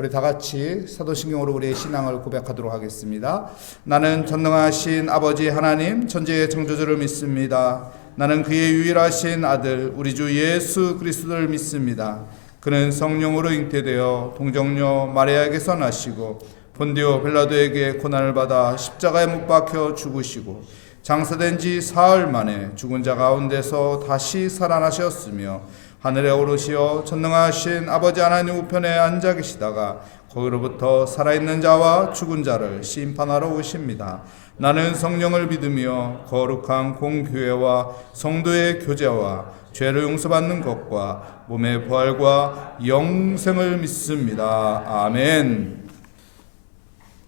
우리 다 같이 사도신경으로 우리의 신앙을 고백하도록 하겠습니다. 나는 전능하신 아버지 하나님 천지의 창조주를 믿습니다. 나는 그의 유일하신 아들 우리 주 예수 그리스도를 믿습니다. 그는 성령으로 잉태되어 동정녀 마리아에게서 나시고 본디오 빌라도에게 고난을 받아 십자가에 못 박혀 죽으시고 장사된 지 사흘 만에 죽은 자 가운데서 다시 살아나셨으며 하늘에 오르시어 전능하신 아버지 하나님 우편에 앉아 계시다가 거기로부터 살아있는 자와 죽은 자를 심판하러 오십니다. 나는 성령을 믿으며 거룩한 공교회와 성도의 교제와 죄를 용서받는 것과 몸의 부활과 영생을 믿습니다. 아멘.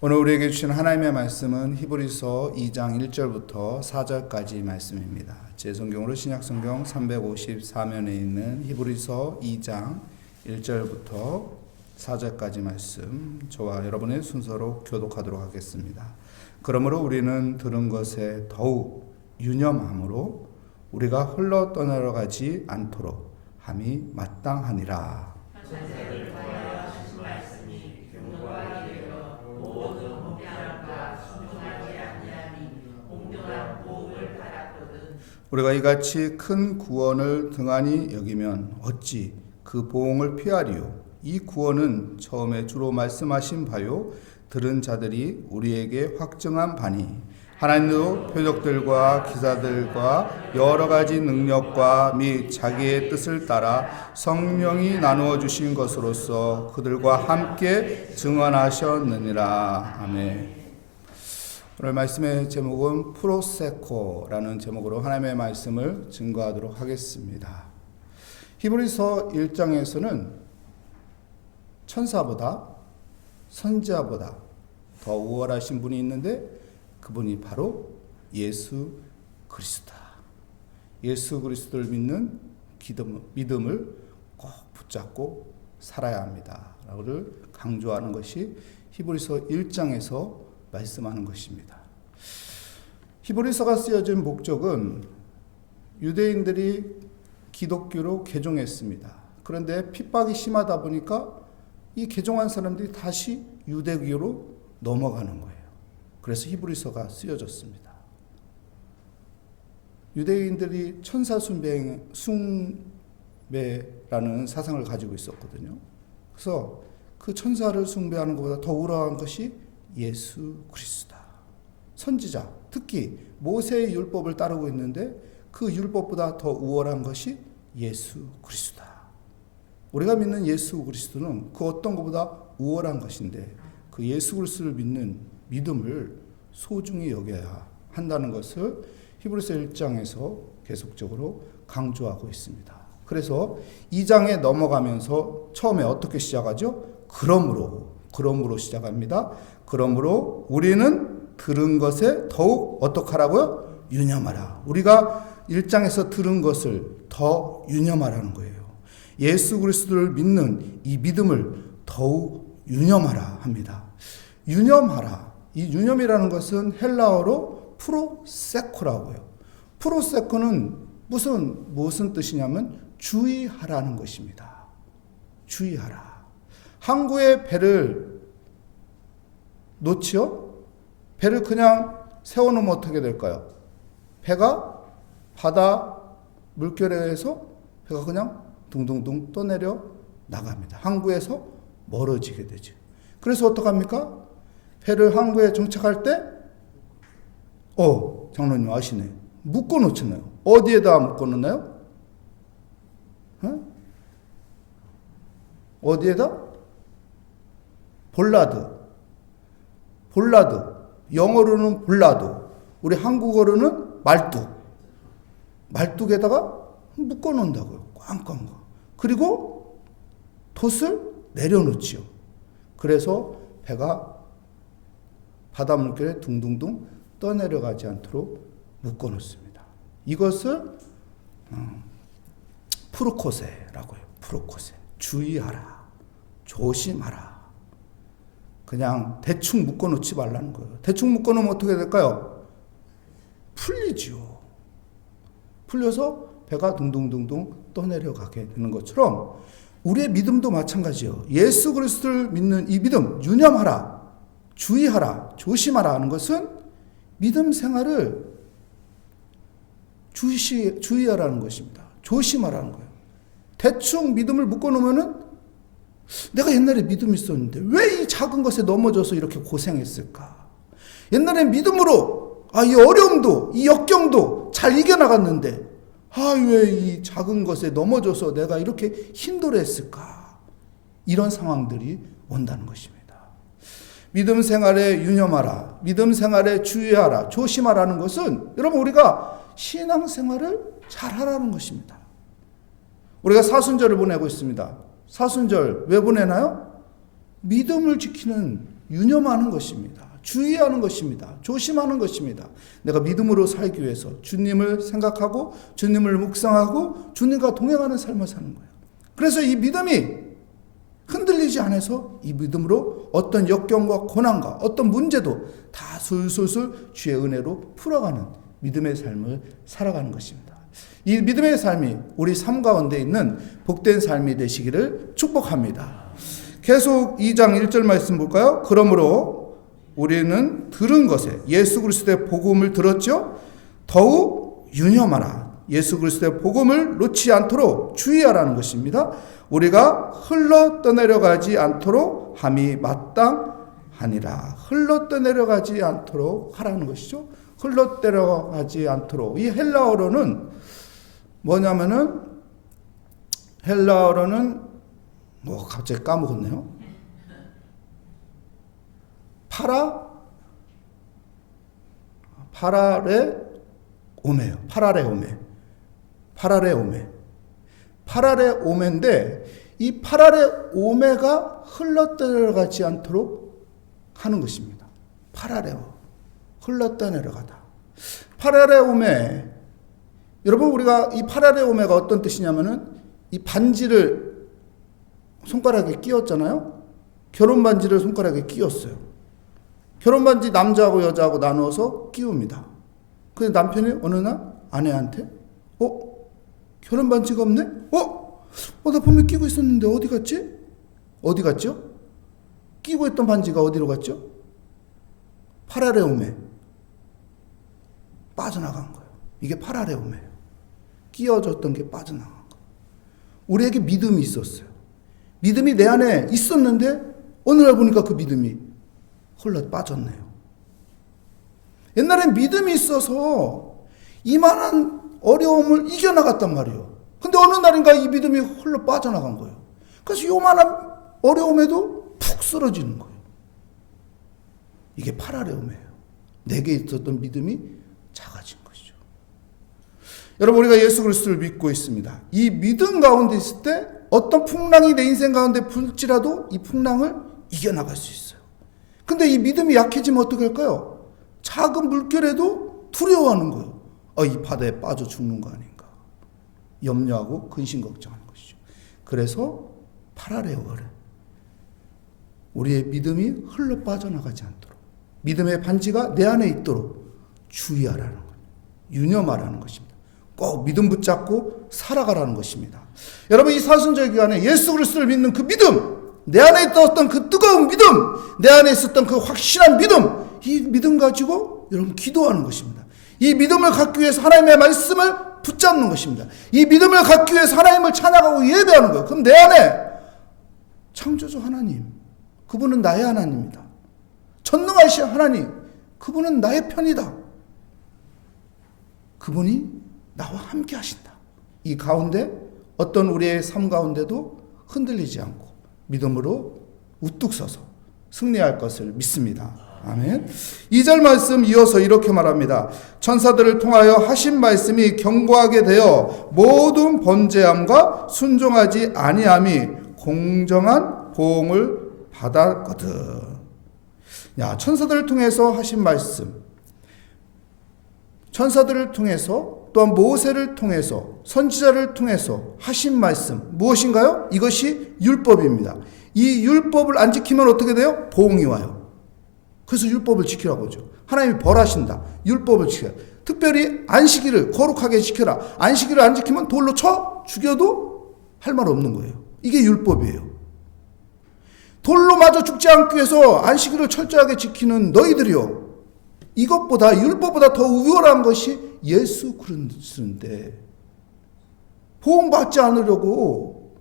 오늘 우리에게 주신 하나님의 말씀은 히브리서 2장 1절부터 4절까지 말씀입니다. 제 성경으로 신약성경 354면에 있는 히브리서 2장 1절부터 4절까지 말씀, 저와 여러분의 순서로 교독하도록 하겠습니다. 그러므로 우리는 들은 것에 더욱 유념함으로 우리가 흘러 떠내려가지 않도록 함이 마땅하니라. 우리가 이같이 큰 구원을 등한히 여기면 어찌 그 보응을 피하리요. 이 구원은 처음에 주로 말씀하신 바요 들은 자들이 우리에게 확증한 바니 하나님도 표적들과 기사들과 여러 가지 능력과 및 자기의 뜻을 따라 성령이 나누어 주신 것으로서 그들과 함께 증언하셨느니라. 아멘. 오늘 말씀의 제목은 프로세코라는 제목으로 하나님의 말씀을 증거하도록 하겠습니다. 히브리서 1장에서는 천사보다 선지자보다 더 우월하신 분이 있는데 그분이 바로 예수 그리스도다. 예수 그리스도를 믿는 믿음을 꼭 붙잡고 살아야 합니다. 라고를 강조하는 것이 히브리서 1장에서 말씀하는 것입니다. 히브리서가 쓰여진 목적은 유대인들이 기독교로 개종했습니다. 그런데 핍박이 심하다 보니까 이 개종한 사람들이 다시 유대교로 넘어가는 거예요. 그래서 히브리서가 쓰여졌습니다. 유대인들이 천사 숭배라는 사상을 가지고 있었거든요. 그래서 그 천사를 숭배하는 것보다 더 우월한 것이 예수 그리스도다. 선지자, 특히 모세의 율법을 따르고 있는데 그 율법보다 더 우월한 것이 예수 그리스도다. 우리가 믿는 예수 그리스도는 그 어떤 것보다 우월한 것인데 그 예수 그리스도를 믿는 믿음을 소중히 여겨야 한다는 것을 히브리서 1장에서 계속적으로 강조하고 있습니다. 그래서 2장에 넘어가면서 처음에 어떻게 시작하죠? 그러므로 시작합니다. 그러므로 우리는 들은 것에 더욱 어떻게 하라고요? 유념하라. 우리가 1장에서 들은 것을 더 유념하라는 거예요. 예수 그리스도를 믿는 이 믿음을 더욱 유념하라 합니다. 유념하라. 이 유념이라는 것은 헬라어로 프로세코라고 해요. 프로세코는 무슨 뜻이냐면 주의하라는 것입니다. 주의하라. 항구에 배를 놓지요? 배를 그냥 세워놓으면 어떻게 될까요? 배가 바다 물결에 의해서 배가 그냥 둥둥둥 떠내려 나갑니다. 항구에서 멀어지게 되죠. 그래서 어떡합니까? 배를 항구에 정착할 때 장로님 아시네. 묶어놓잖아요. 어디에다 묶어놓나요? 어디에다? 볼라드. 영어로는 볼라드. 우리 한국어로는 말뚝에다가 묶어놓는다고요. 꽝꽝. 그리고 돛을 내려놓지요. 그래서 배가 바다 물결에 둥둥둥 떠내려가지 않도록 묶어놓습니다. 이것을 프로코세라고 해요. 프로코세. 주의하라. 조심하라. 그냥 대충 묶어놓지 말라는 거예요. 대충 묶어놓으면 어떻게 될까요? 풀리지요. 풀려서 배가 둥둥둥둥 떠내려가게 되는 것처럼 우리의 믿음도 마찬가지예요. 예수 그리스도를 믿는 이 믿음, 유념하라, 주의하라, 조심하라 하는 것은 믿음 생활을 주의하라는 것입니다. 조심하라는 거예요. 대충 믿음을 묶어놓으면은 내가 옛날에 믿음이 있었는데 왜 이 작은 것에 넘어져서 이렇게 고생했을까? 옛날에 믿음으로 이 어려움도 이 역경도 잘 이겨나갔는데 왜 이 작은 것에 넘어져서 내가 이렇게 힘들어했을까? 이런 상황들이 온다는 것입니다. 믿음 생활에 유념하라, 믿음 생활에 주의하라, 조심하라는 것은 여러분 우리가 신앙생활을 잘하라는 것입니다. 우리가 사순절을 보내고 있습니다. 사순절 왜 보내나요? 믿음을 지키는, 유념하는 것입니다. 주의하는 것입니다. 조심하는 것입니다. 내가 믿음으로 살기 위해서 주님을 생각하고 주님을 묵상하고 주님과 동행하는 삶을 사는 거예요. 그래서 이 믿음이 흔들리지 않아서 이 믿음으로 어떤 역경과 고난과 어떤 문제도 다 술술술 주의 은혜로 풀어가는 믿음의 삶을 살아가는 것입니다. 이 믿음의 삶이 우리 삶 가운데 있는 복된 삶이 되시기를 축복합니다. 계속 2장 1절 말씀 볼까요? 그러므로 우리는 들은 것에 예수 그리스도의 복음을 들었죠. 더욱 유념하라. 예수 그리스도의 복음을 놓지 않도록 주의하라는 것입니다. 우리가 흘러 떠내려가지 않도록 함이 마땅하니라. 흘러 떠내려가지 않도록 하라는 것이죠. 흘러 떠내려가지 않도록. 이 헬라어로는 뭐냐면은 갑자기 까먹었네요. 파라레 오메요. 파라레 오메인데 이 파라레 오메가 흘러떠내려가지 않도록 하는 것입니다. 파라레오, 흘러떠내려가다. 파라레 오메. 여러분 우리가 이 파라레 오메가 어떤 뜻이냐면은 이 반지를 손가락에 끼웠잖아요. 결혼 반지를 손가락에 끼웠어요. 결혼 반지 남자하고 여자하고 나누어서 끼웁니다. 근데 남편이 어느 날 아내한테 결혼 반지가 없네? 나 분명히 끼고 있었는데 어디 갔지? 어디 갔죠? 끼고 있던 반지가 어디로 갔죠? 파라레오메. 빠져나간 거예요. 이게 파라레오메예요. 끼워졌던 게 빠져나간 거예요. 우리에게 믿음이 있었어요. 믿음이 내 안에 있었는데 어느 날 보니까 그 믿음이 흘러 빠졌네요. 옛날엔 믿음이 있어서 이만한 어려움을 이겨나갔단 말이에요. 근데 어느 날인가 이 믿음이 흘러 빠져나간 거예요. 그래서 요만한 어려움에도 푹 쓰러지는 거예요. 이게 파라레오메예요. 내게 있었던 믿음이 작아진 것이죠. 여러분 우리가 예수 그리스도를 믿고 있습니다. 이 믿음 가운데 있을 때 어떤 풍랑이 내 인생 가운데 불지라도 이 풍랑을 이겨나갈 수 있어요. 근데 이 믿음이 약해지면 어떻게 할까요? 작은 물결에도 두려워하는 거예요. 이 바다에 빠져 죽는 거 아닌가. 염려하고 근심 걱정하는 것이죠. 그래서 파라레오를 우리의 믿음이 흘러 빠져나가지 않도록 믿음의 반지가 내 안에 있도록 주의하라는 거예요. 유념하라는 것입니다. 꼭 믿음 붙잡고 살아가라는 것입니다. 여러분 이 사순절 기간에 예수 그리스도를 믿는 그 믿음, 내 안에 있었던 그 뜨거운 믿음, 내 안에 있었던 그 확실한 믿음, 이 믿음 가지고 여러분 기도하는 것입니다. 이 믿음을 갖기 위해서 하나님의 말씀을 붙잡는 것입니다. 이 믿음을 갖기 위해서 하나님을 찬양하고 예배하는 거예요. 그럼 내 안에 창조주 하나님, 그분은 나의 하나님입니다. 전능하신 하나님, 그분은 나의 편이다. 그분이 나와 함께 하신다. 이 가운데 어떤 우리의 삶 가운데도 흔들리지 않고 믿음으로 우뚝 서서 승리할 것을 믿습니다. 아멘. 2절 말씀 이어서 이렇게 말합니다. 천사들을 통하여 하신 말씀이 견고하게 되어 모든 번제함과 순종하지 아니함이 공정한 보응을 받았거든. 천사들을 통해서 하신 말씀, 천사들을 통해서 또한 모세를 통해서 선지자를 통해서 하신 말씀 무엇인가요? 이것이 율법입니다. 이 율법을 안 지키면 어떻게 돼요? 보응이 와요. 그래서 율법을 지키라고 하죠. 하나님이 벌하신다. 율법을 지켜라. 특별히 안식일을 거룩하게 지켜라. 안식일을 안 지키면 돌로 쳐 죽여도 할 말 없는 거예요. 이게 율법이에요. 돌로 맞아 죽지 않기 위해서 안식일을 철저하게 지키는 너희들이요, 이것보다, 율법보다 더 우월한 것이 예수 그리스도인데, 보응받지 않으려고,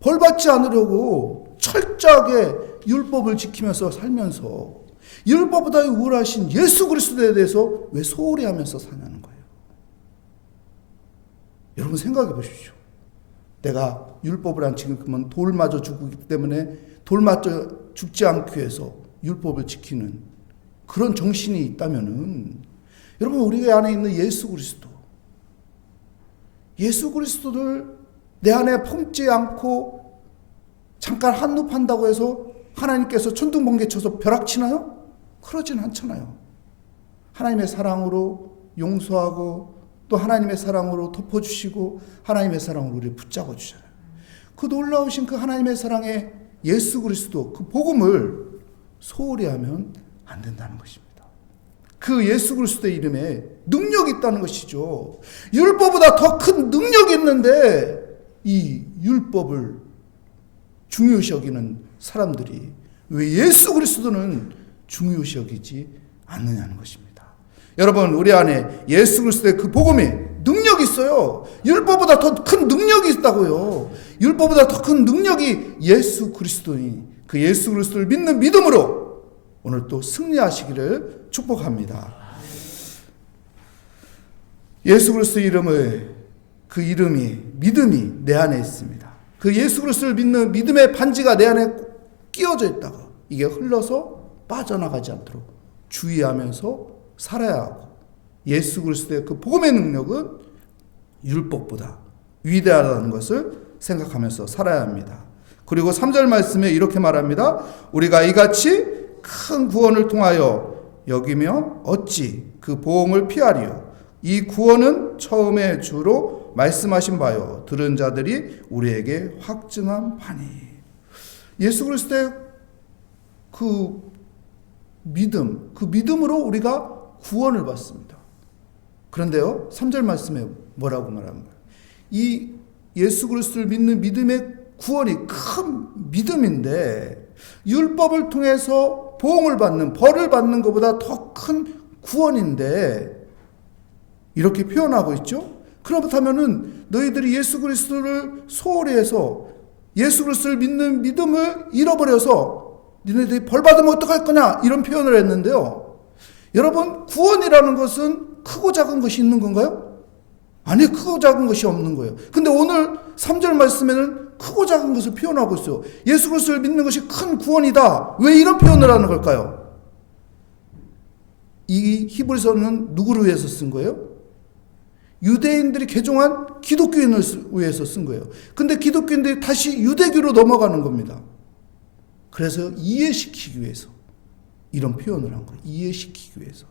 벌받지 않으려고 철저하게 율법을 지키면서 살면서 율법보다 우월하신 예수 그리스도에 대해서 왜 소홀히 하면서 사냐는 거예요. 여러분 생각해 보십시오. 내가 율법을 안 지키면 돌 맞아 죽기 때문에 돌 맞아 죽지 않기 위해서 율법을 지키는 그런 정신이 있다면은, 여러분 우리 안에 있는 예수 그리스도를 내 안에 품지 않고 잠깐 한눈 판다고 해서 하나님께서 천둥번개 쳐서 벼락치나요? 그러진 않잖아요. 하나님의 사랑으로 용서하고 또 하나님의 사랑으로 덮어주시고 하나님의 사랑으로 우리를 붙잡아 주잖아요. 그 놀라우신 그 하나님의 사랑의 예수 그리스도, 그 복음을 소홀히 하면 안 된다는 것입니다. 그 예수 그리스도의 이름에 능력이 있다는 것이죠. 율법보다 더 큰 능력이 있는데 이 율법을 중요시 여기는 사람들이 왜 예수 그리스도는 중요시 여기지 않느냐는 것입니다. 여러분, 우리 안에 예수 그리스도의 그 복음에 능력이 있어요. 율법보다 더 큰 능력이 있다고요. 율법보다 더 큰 능력이 예수 그리스도니, 그 예수 그리스도를 믿는 믿음으로 오늘 또 승리하시기를 축복합니다. 예수 그리스도의 이름을, 그 이름이, 믿음이 내 안에 있습니다. 그 예수 그리스도를 믿는 믿음의 반지가 내 안에 끼워져 있다가 이게 흘러서 빠져나가지 않도록 주의하면서 살아야 하고, 예수 그리스도의 그 복음의 능력은 율법보다 위대하다는 것을 생각하면서 살아야 합니다. 그리고 3절 말씀에 이렇게 말합니다. 우리가 이같이 큰 구원을 통하여 여기며 어찌 그 보응을 피하리요. 이 구원은 처음에 주로 말씀하신 바요, 들은 자들이 우리에게 확증한 바니. 예수 그리스도의 그 믿음, 그 믿음으로 우리가 구원을 받습니다. 그런데요, 3절 말씀에 뭐라고 말하는 거예요? 이 예수 그리스도를 믿는 믿음의 구원이 큰 믿음인데, 율법을 통해서 보응을 받는, 벌을 받는 것보다 더 큰 구원인데 이렇게 표현하고 있죠. 그렇다면은 너희들이 예수 그리스도를 소홀히 해서 예수 그리스도를 믿는 믿음을 잃어버려서 니네들이 벌 받으면 어떡할 거냐, 이런 표현을 했는데요. 여러분, 구원이라는 것은 크고 작은 것이 있는 건가요? 아니, 크고 작은 것이 없는 거예요. 근데 오늘 3절 말씀에는 크고 작은 것을 표현하고 있어요. 예수 그리스도를 믿는 것이 큰 구원이다. 왜 이런 표현을 하는 걸까요? 이 히브리서는 누구를 위해서 쓴 거예요? 유대인들이 개종한 기독교인을 위해서 쓴 거예요. 근데 기독교인들이 다시 유대교로 넘어가는 겁니다. 그래서 이해시키기 위해서 이런 표현을 한 거예요. 이해시키기 위해서.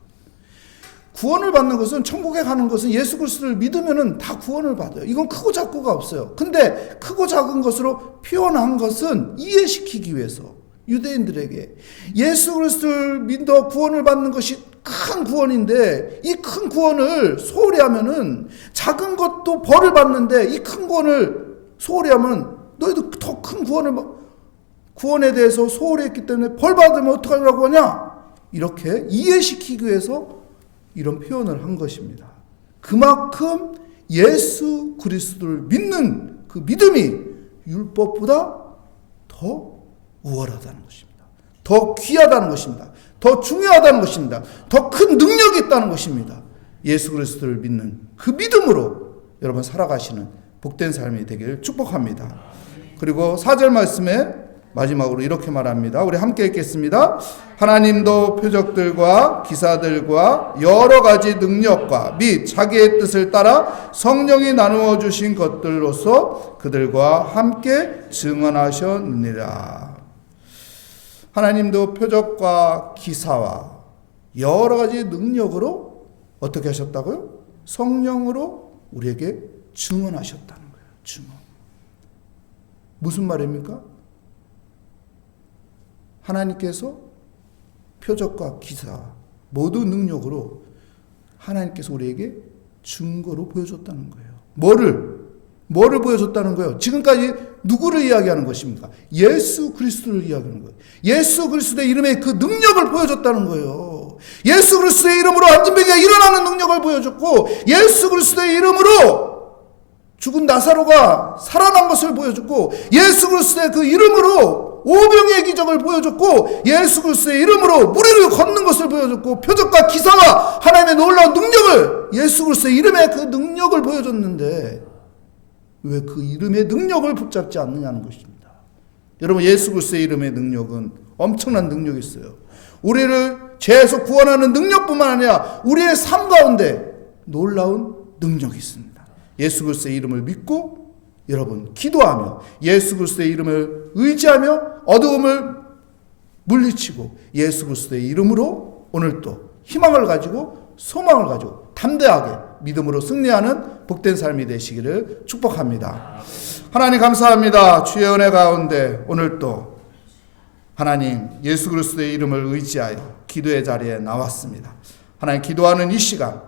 구원을 받는 것은, 천국에 가는 것은 예수 그리스도를 믿으면은 다 구원을 받아요. 이건 크고 작고가 없어요. 근데 크고 작은 것으로 표현한 것은 이해시키기 위해서 유대인들에게 예수 그리스도를 믿어 구원을 받는 것이 큰 구원인데, 이 큰 구원을 소홀히 하면은 작은 것도 벌을 받는데, 이 큰 구원을 소홀히 하면 너희도 더 큰 구원에 대해서 소홀히 했기 때문에 벌 받으면 어떡하려고 하냐, 이렇게 이해시키기 위해서 이런 표현을 한 것입니다. 그만큼 예수 그리스도를 믿는 그 믿음이 율법보다 더 우월하다는 것입니다. 더 귀하다는 것입니다. 더 중요하다는 것입니다. 더 큰 능력이 있다는 것입니다. 예수 그리스도를 믿는 그 믿음으로 여러분 살아가시는 복된 삶이 되기를 축복합니다. 그리고 4절 말씀에 마지막으로 이렇게 말합니다. 우리 함께 읽겠습니다. 하나님도 표적들과 기사들과 여러 가지 능력과 및 자기의 뜻을 따라 성령이 나누어 주신 것들로서 그들과 함께 증언하셨느니라. 하나님도 표적과 기사와 여러 가지 능력으로 어떻게 하셨다고요? 성령으로 우리에게 증언하셨다는 거예요. 증언. 무슨 말입니까? 하나님께서 표적과 기사, 모든 능력으로 하나님께서 우리에게 증거로 보여줬다는 거예요. 뭐를? 뭐를 보여줬다는 거예요? 지금까지 누구를 이야기하는 것입니까? 예수 그리스도를 이야기하는 거예요. 예수 그리스도의 이름의 그 능력을 보여줬다는 거예요. 예수 그리스도의 이름으로 안진병이가 일어나는 능력을 보여줬고, 예수 그리스도의 이름으로 죽은 나사로가 살아난 것을 보여줬고, 예수 그리스도의 그 이름으로 오병의 기적을 보여줬고, 예수 그리스도의 이름으로 물 위를 걷는 것을 보여줬고, 표적과 기사와 하나님의 놀라운 능력을, 예수 그리스도의 이름의 그 능력을 보여줬는데 왜 그 이름의 능력을 붙잡지 않느냐는 것입니다. 여러분, 예수 그리스도의 이름의 능력은 엄청난 능력이 있어요. 우리를 죄에서 구원하는 능력뿐만 아니라 우리의 삶 가운데 놀라운 능력이 있습니다. 예수 그리스도의 이름을 믿고 여러분 기도하며 예수 그리스도의 이름을 의지하며 어두움을 물리치고 예수 그리스도의 이름으로 오늘 또 희망을 가지고 소망을 가지고 담대하게 믿음으로 승리하는 복된 삶이 되시기를 축복합니다. 하나님 감사합니다. 주의 은혜 가운데 오늘 또 하나님 예수 그리스도의 이름을 의지하여 기도의 자리에 나왔습니다. 하나님 기도하는 이 시간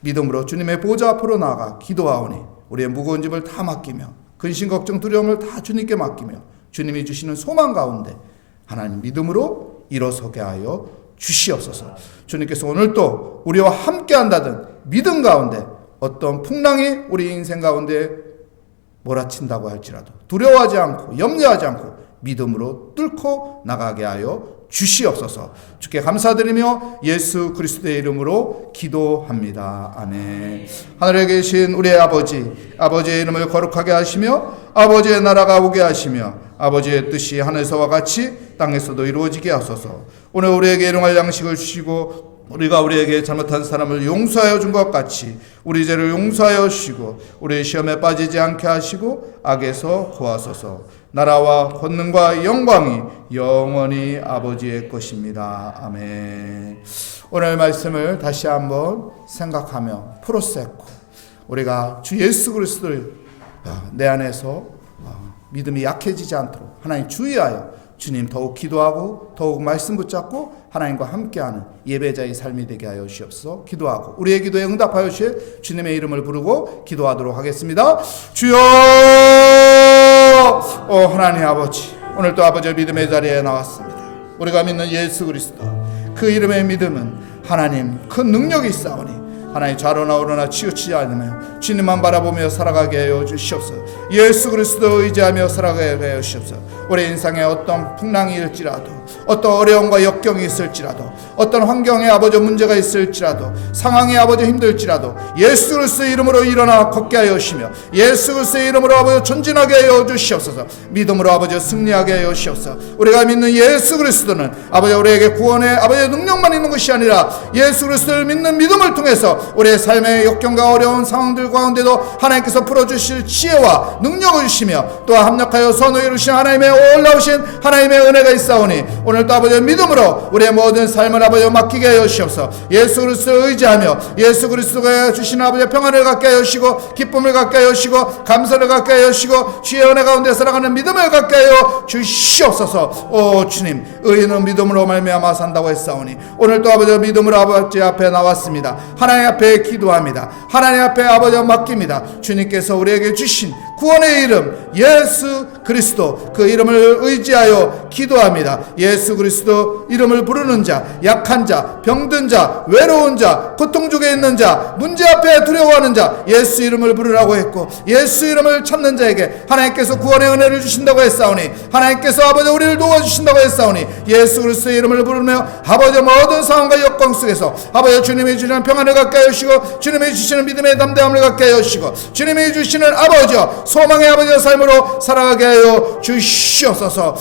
믿음으로 주님의 보좌 앞으로 나아가 기도하오니 우리의 무거운 짐을 다 맡기며 근심 걱정 두려움을 다 주님께 맡기며 주님이 주시는 소망 가운데 하나님 믿음으로 일어서게 하여 주시옵소서. 주님께서 오늘 또 우리와 함께 한다던 믿음 가운데 어떤 풍랑이 우리 인생 가운데 몰아친다고 할지라도 두려워하지 않고 염려하지 않고 믿음으로 뚫고 나가게 하여 주시옵소서. 주께 감사드리며 예수 그리스도의 이름으로 기도합니다. 아멘. 하늘에 계신 우리의 아버지의 이름을 거룩하게 하시며 아버지의 나라가 오게 하시며 아버지의 뜻이 하늘에서와 같이 땅에서도 이루어지게 하소서. 오늘 우리에게 일용할 양식을 주시고 우리가 우리에게 잘못한 사람을 용서하여 준 것 같이 우리 죄를 용서하여 주시고 우리 시험에 빠지지 않게 하시고 악에서 구하소서. 나라와 권능과 영광이 영원히 아버지의 것입니다. 아멘. 오늘 말씀을 다시 한번 생각하며 프로세코 우리가 주 예수 그리스도를 내 안에서 믿음이 약해지지 않도록 하나님 주의하여 주님 더욱 기도하고 더욱 말씀 붙잡고 하나님과 함께하는 예배자의 삶이 되게 하여 주시옵소서. 기도하고 우리의 기도에 응답하여 주실 주님의 이름을 부르고 기도하도록 하겠습니다. 주여 하나님 아버지, 오늘 또 아버지의 믿음의 자리에 나왔습니다. 우리가 믿는 예수 그리스도 그 이름의 믿음은 하나님 큰 능력이 있사오니 하나님 좌로나 우로나 치우치지 않으며 주님만 바라보며 살아가게 하여 주시옵소서. 예수 그리스도 의지하며 살아가게 하여 주시옵소서. 우리 인생에 어떤 풍랑이 일지라도 어떤 어려움과 역경이 있을지라도 어떤 환경에 아버지 문제가 있을지라도 상황이 아버지 힘들지라도 예수 그리스도의 이름으로 일어나 걷게 하여 주시며 예수 그리스도의 이름으로 아버지 전진하게 하여 주시옵소서. 믿음으로 아버지 승리하게 하여 주시옵소서. 우리가 믿는 예수 그리스도는 아버지 우리에게 구원의 아버지의 능력만 있는 것이 아니라 예수 그리스도를 믿는 믿음을 통해서 우리의 삶의 역경과 어려운 상황들 가운데도 하나님께서 풀어주실 지혜와 능력을 주시며 또 합력하여 선을 이루신 하나님의 올라오신 하나님의 은혜가 있사오니 오늘 또 아버지의 믿음으로 우리의 모든 삶을 아버지 맡기게 하여 주시옵소서. 예수 그리스도를 의지하며 예수 그리스도가 주시는 아버지의 평안을 갖게 하여 주시고 기쁨을 갖게 하여 주시고 감사를 갖게 하여 주시고 주의 은혜 가운데 살아가는 믿음을 갖게 하여 주시옵소서. 오 주님, 의인은 믿음으로 말미암아 산다고 했사오니 오늘 또 아버지의 믿음으로 아버지 앞에 나왔습니다. 하나님 앞에 기도합니다. 하나님 앞에 아버지 맡깁니다. 주님께서 우리에게 주신 구원의 이름 예수 그리스도 그 이름을 의지하여 기도합니다. 예수 그리스도 이름을 부르는 자, 약한 자, 병든 자, 외로운 자, 고통 중에 있는 자, 문제 앞에 두려워하는 자 예수 이름을 부르라고 했고 예수 이름을 찾는 자에게 하나님께서 구원의 은혜를 주신다고 했사오니 하나님께서 아버지 우리를 도와주신다고 했사오니 예수 그리스도의 이름을 부르며 아버지 모든 상황과 역경 속에서 아버지 주님이 주시는 평안을 갖게 하여 주시고 주님이 주시는 믿음의 담대함을 갖게 하여 주시고 주님이 주시는 아버지와 소망의 아버지의 삶으로 살아가게 하여 주시옵소서.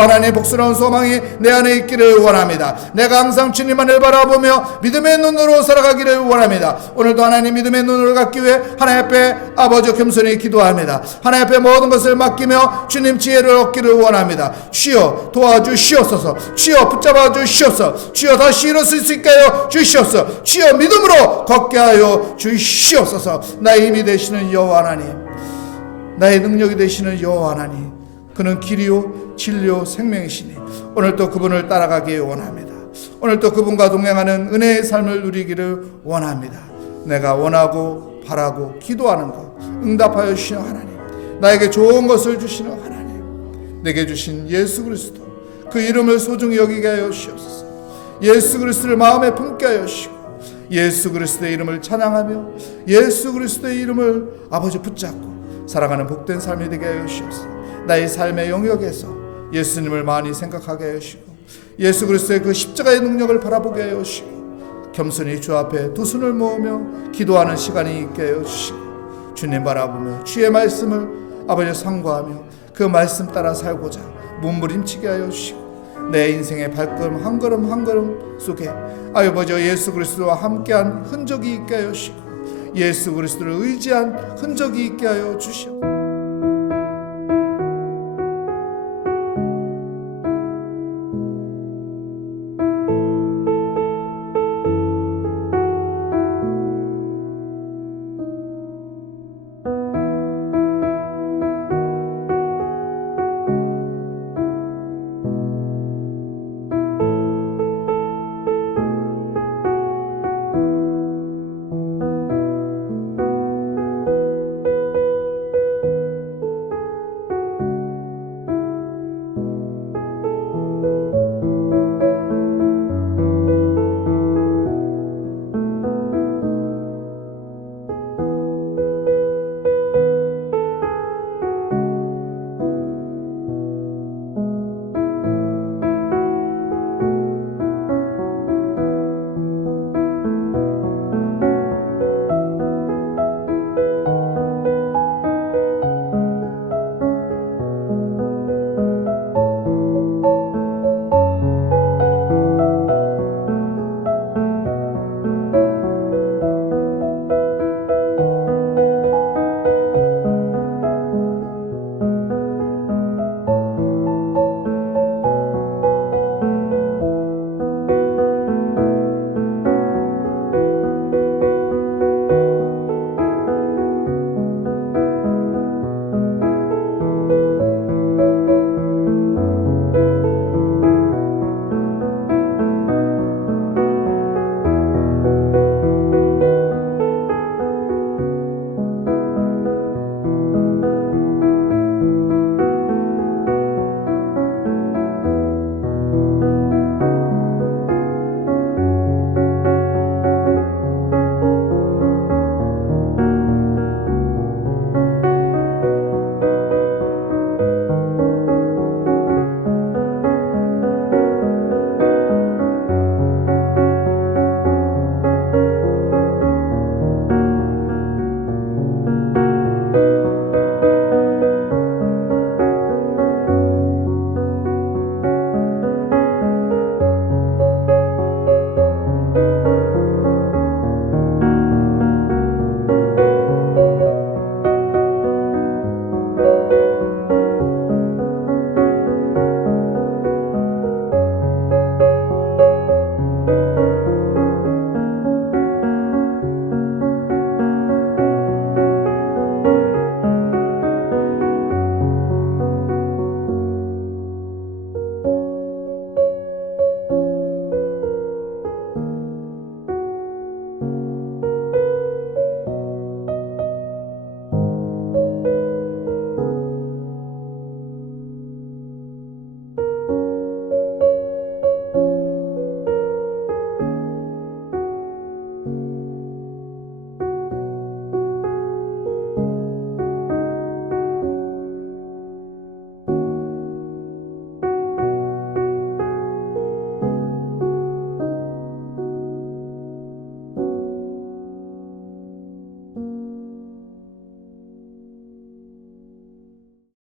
하나님 복스러운 소망이 내 안에 있기를 원합니다. 내가 항상 주님만을 바라보며 믿음의 눈으로 살아가기를 원합니다. 오늘도 하나님 믿음의 눈을 갖기 위해 하나님 앞에 아버지 겸손히 기도합니다. 하나님 앞에 모든 것을 맡기며 주님 지혜를 얻기를 원합니다. 주여 도와주시옵소서. 주여 붙잡아 주시옵소서. 주여 다시 일어설 수 있게 하여 주시옵소서. 주여 믿음으로 걷게 하여 주시옵소서. 나의 힘이 되시는 여호와 하나님, 나의 능력이 되시는 여호와 하나님, 그는 길이요 진리요 생명이시니 오늘 또 그분을 따라가기 원합니다. 오늘 또 그분과 동행하는 은혜의 삶을 누리기를 원합니다. 내가 원하고 바라고 기도하는 것 응답하여 주시는 하나님, 나에게 좋은 것을 주시는 하나님, 내게 주신 예수 그리스도 그 이름을 소중히 여기게 하여 주시옵소서. 예수 그리스도를 마음에 품게 하여 주시고 예수 그리스도의 이름을 찬양하며 예수 그리스도의 이름을 아버지 붙잡고 살아가는 복된 삶이 되게 하여 주시옵소서. 나의 삶의 영역에서 예수님을 많이 생각하게 하여 주시고 예수 그리스도의 그 십자가의 능력을 바라보게 하여 주시고 겸손히 주 앞에 두 손을 모으며 기도하는 시간이 있게 하여 주시고 주님 바라보며 주의 말씀을 아버지 상고하며 그 말씀 따라 살고자 몸부림치게 하여 주시고 내 인생의 발걸음 한 걸음 한 걸음 속에 아버지 예수 그리스도와 함께한 흔적이 있게 하여 주시고 예수 그리스도를 의지한 흔적이 있게 하여 주시옵소서.